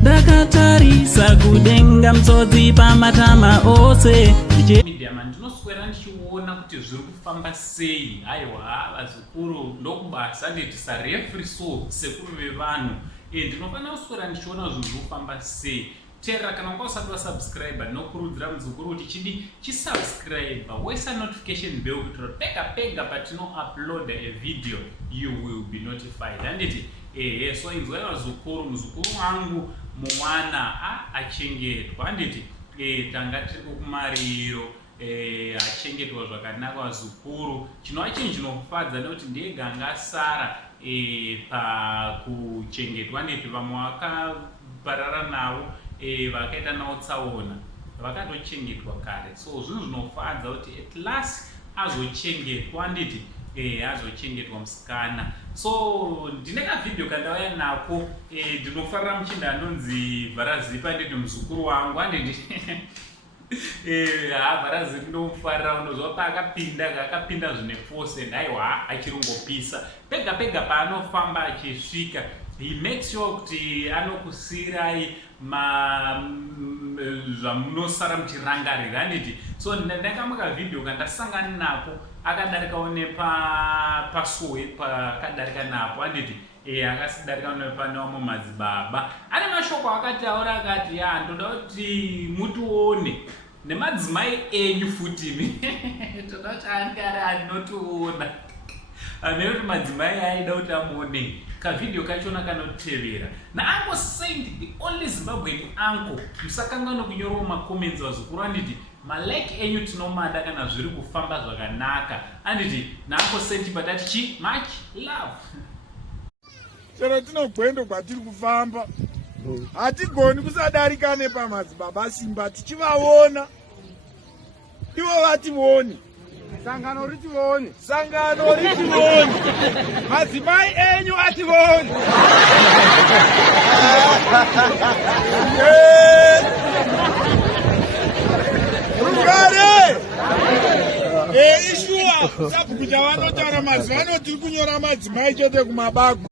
Ndakatarisa kudenga mtsotsi pamatama ose. Media man ndinoswera ndichiona kuti zviri kufamba sei. Aiwa vazukuru ndokubasa nditisa referee so sekuru vevanhu. Ndinofana kuswera ndichiona zvinhu zviri kufamba sei. Tera kana usati wasubscribe ndinokurudzira muzukuru kuti chidi chisubscribe wesa notification bell kuti pega patino upload a video you will be notified. Handiti so inzwai vazukuru, muzukuru wangu Moana achengetwa. Handiti tanga tiri kumariro achengetwa zvakanaka vazukuru. Chinova chinhu chinofadza nekuti ndiye ganga asara pakuchengetwa. Handiti vamwe vakaparara navo vakaita nawo tsaona vakatochengetwa kare, so zvinhu zvinofadza kuti at last azochengetwa. Handiti azochengetwa musikana. So ndine kavidhio kandauya nako ndinofarira muchinda anonzi Vharazipi. Handiti muzukuru wangu. Handiti Vharazipi ndomufarira. Unozwa paakapinda zvine force and aiwa achirongopisa pega paanofamba achisvika he makes sure kuti anokusirai zvamunosara muchirangarira. Handiti so ndakamuka video kandasangana napo akadarikawo nepaSABHUKU pakadarika napo. Handiti akasidarika nepanawo madzibaba ane mashoko akataura akati ndoda kuti mutione nemadzimai enyu futi toda kuti angari anotiona anekuti madzimai aida kuti amuone. Kavidhio kachona kanotevera naango saint the only Zimbabwean uncle. Musakangana kunyora macomments vazukuru. Handiti malike enyu tinomada kana zviri kufamba zvakanaka. Handiti naango saint patati chi much love. Chero tinogwendo kwatiri kufamba hatigoni kusadarika nepamadzibaba Simba tichivaona ivo vationi. Sangano ritioni. Madzimai enyu ationi. Rugare ishuwa SABHUKU chavanotaura mazuva ano tiri kunyora madzimai chete kumabagu.